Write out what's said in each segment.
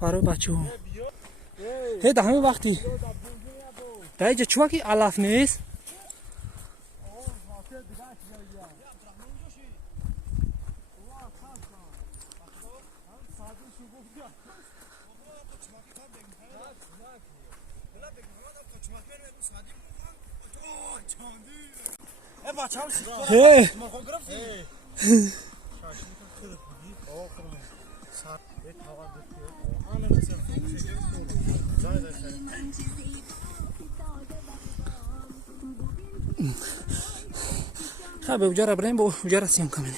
برای بچه ها هی همه وقتی در اینجا چوکی علف نیست هی خب اونجا را بریم با اونجا را سیم کنیم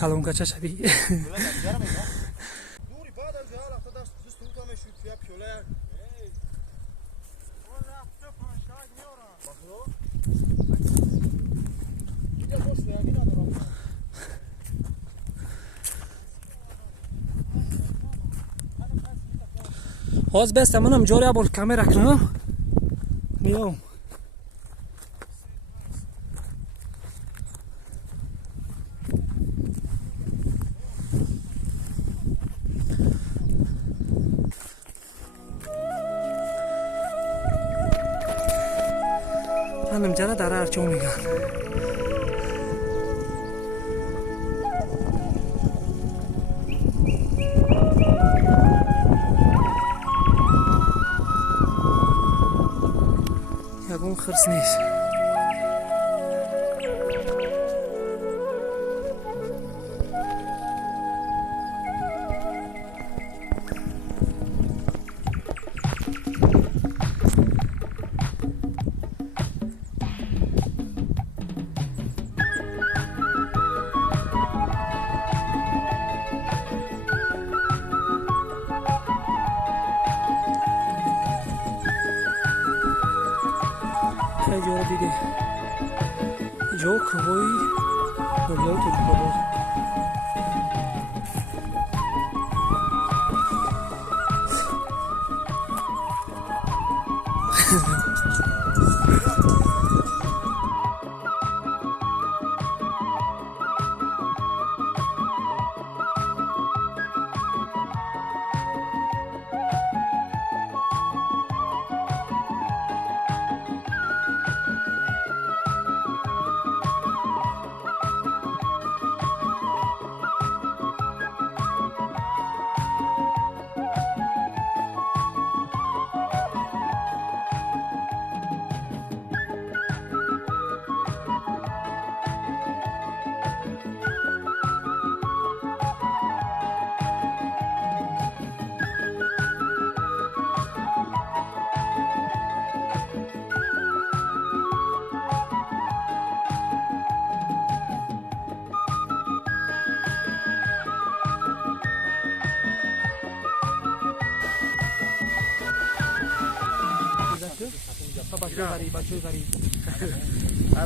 کلون کچه شبیه باز بسته منم جوری بول کامera کنم میام منم جرا در ارچو میگم یکون خرس نیست خیلی دیگه جو کوی دنیای تو بود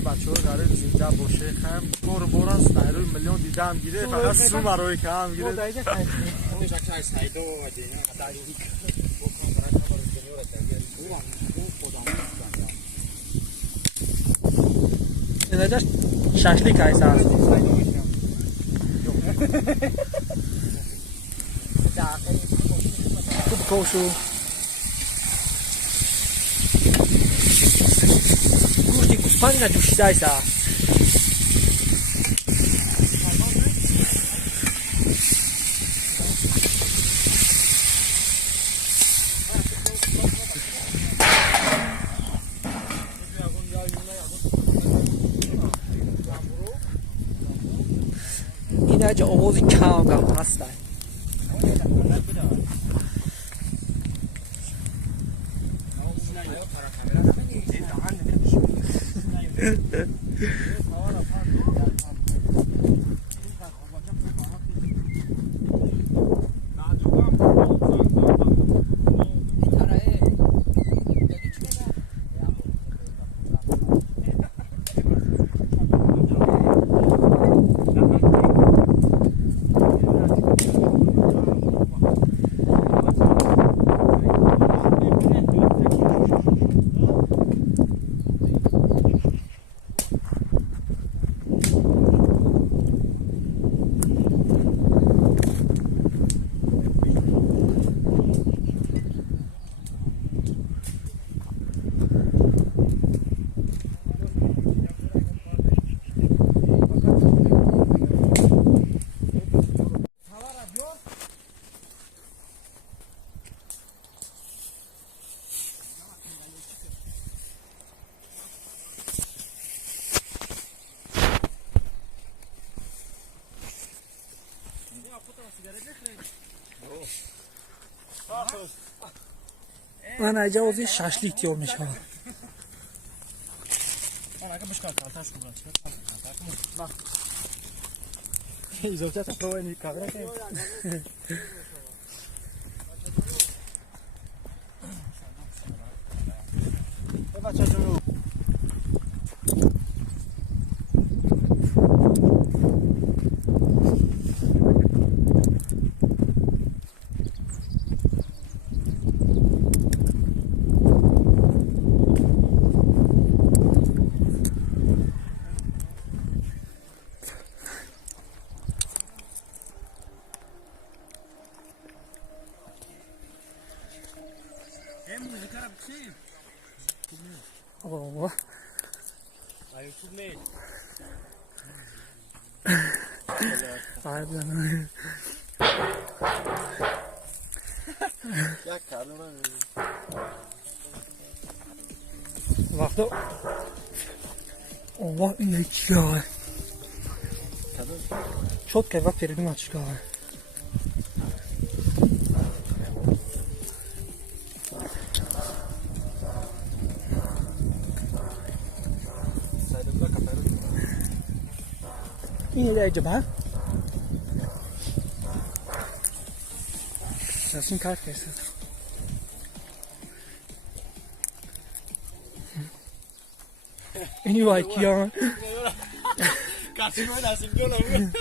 بچه داره زنده باشه خم کور بوران ستایلوی میلیون دیدم گیره فقط سو مروی که هم گیره اینجا ششلیک هست خوب کوشو گوشتی جوشیده است این اجا آوازی کم هست من اینجا وزی شاشلیک تیار میشه. اون اگه بشکن کارتاش کنم چیکار؟ ایزوچه تا پروانی کاغذ که. بچه جون. اوه. آیا خوب نیست؟ آره. یک کارو وقتا اوه این چیه؟ شد که وقت فریدون آتشگاه. این ایده جبه شاسون کار کسی اینی وای کیان کسی رو نسیم کنم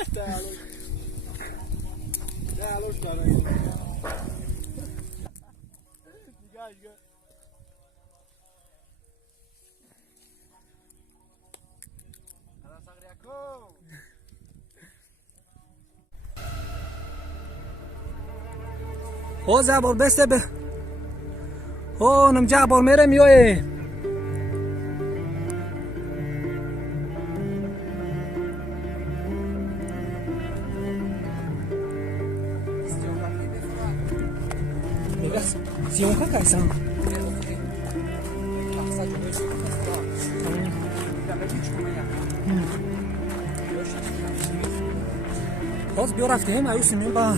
تعالوش کنم نگاه او زبار بسته به او نم جبار میره میوه سیون که کایسان باز بیو رفتیم ایوسی میم با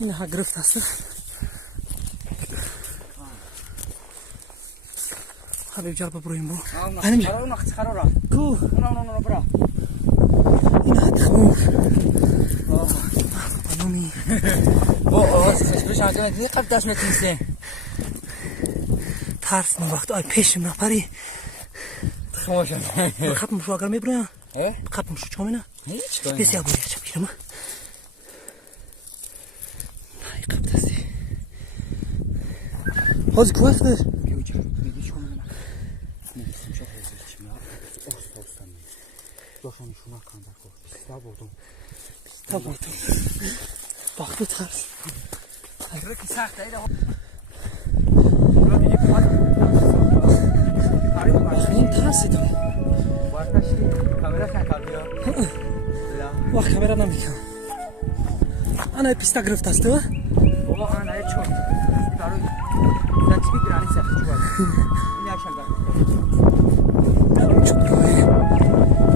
این ها گرفت است حبیب جرب برویم بو اینم قرار نخت قرار کو اون برا این ها تموم بانومی اوه سپیش آنجا دیگه قبل دست میتونسته ترس نی وقت آی پیشم نپری خموشم خطم شو اگر میبرم اه خطم شو چه مینا هیچ بسی ابوری چه میگیرم ای قبل دستی حاضر کو است بیوجا میگی چه مینا نمی‌تونم شو هیچ میاد اوستم دوشون شما کاندار کو تا بودم وقت ترس اگر کی سخت ایده این ترسیدم کامera خنکار بیا وقت کامera نمیکنم انا پیستا گرفت است تو بابا انا چون کارو زنجبیل برانی سخت چوبه این اکشن چون گاهی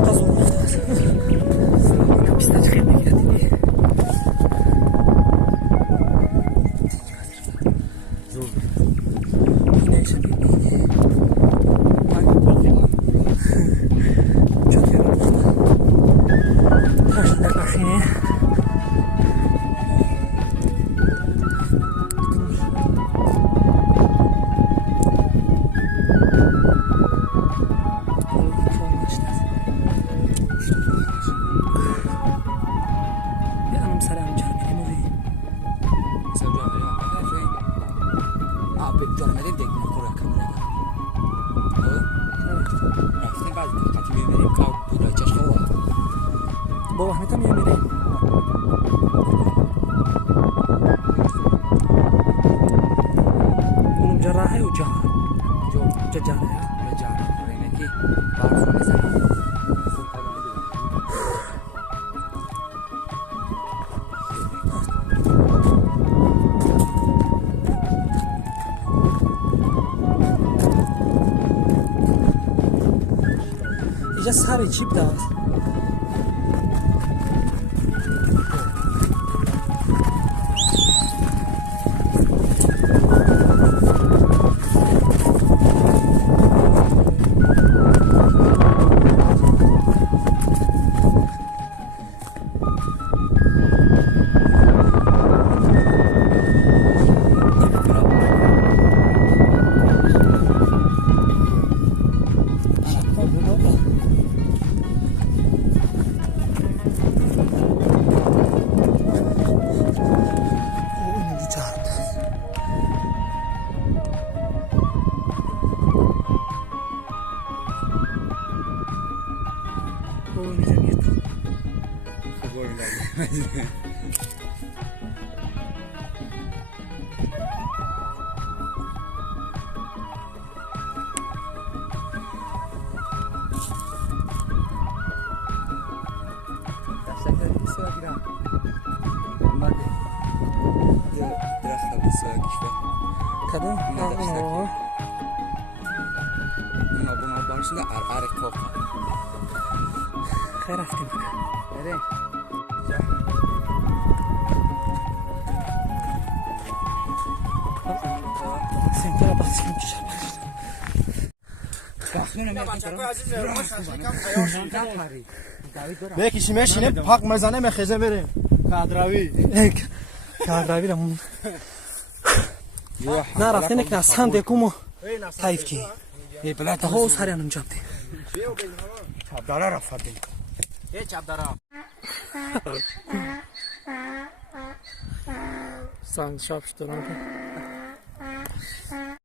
قضا گرفت است پیستا خیلی میگیرد دیگه زور اینه ایشن بیدیگه بابا همه تا میمیره اونم جراحه و جا جراحه اینه که بارفو میزنم اینجا سر چیپ داد اینجا جرد اینجا میاد خبر نگه کدوم؟ اونا بارشون اره کافا خیر رفتیم بریم سنتر بحث کنیم چه بکشیم میشینه پاک مرزانه میخیزه بریم قدراوی کاغراوی رمون نه رفتیم که از هم دکومو تایف کی تا ها سری انجام دی چابدارا رفتیم سانگ شاپ شدن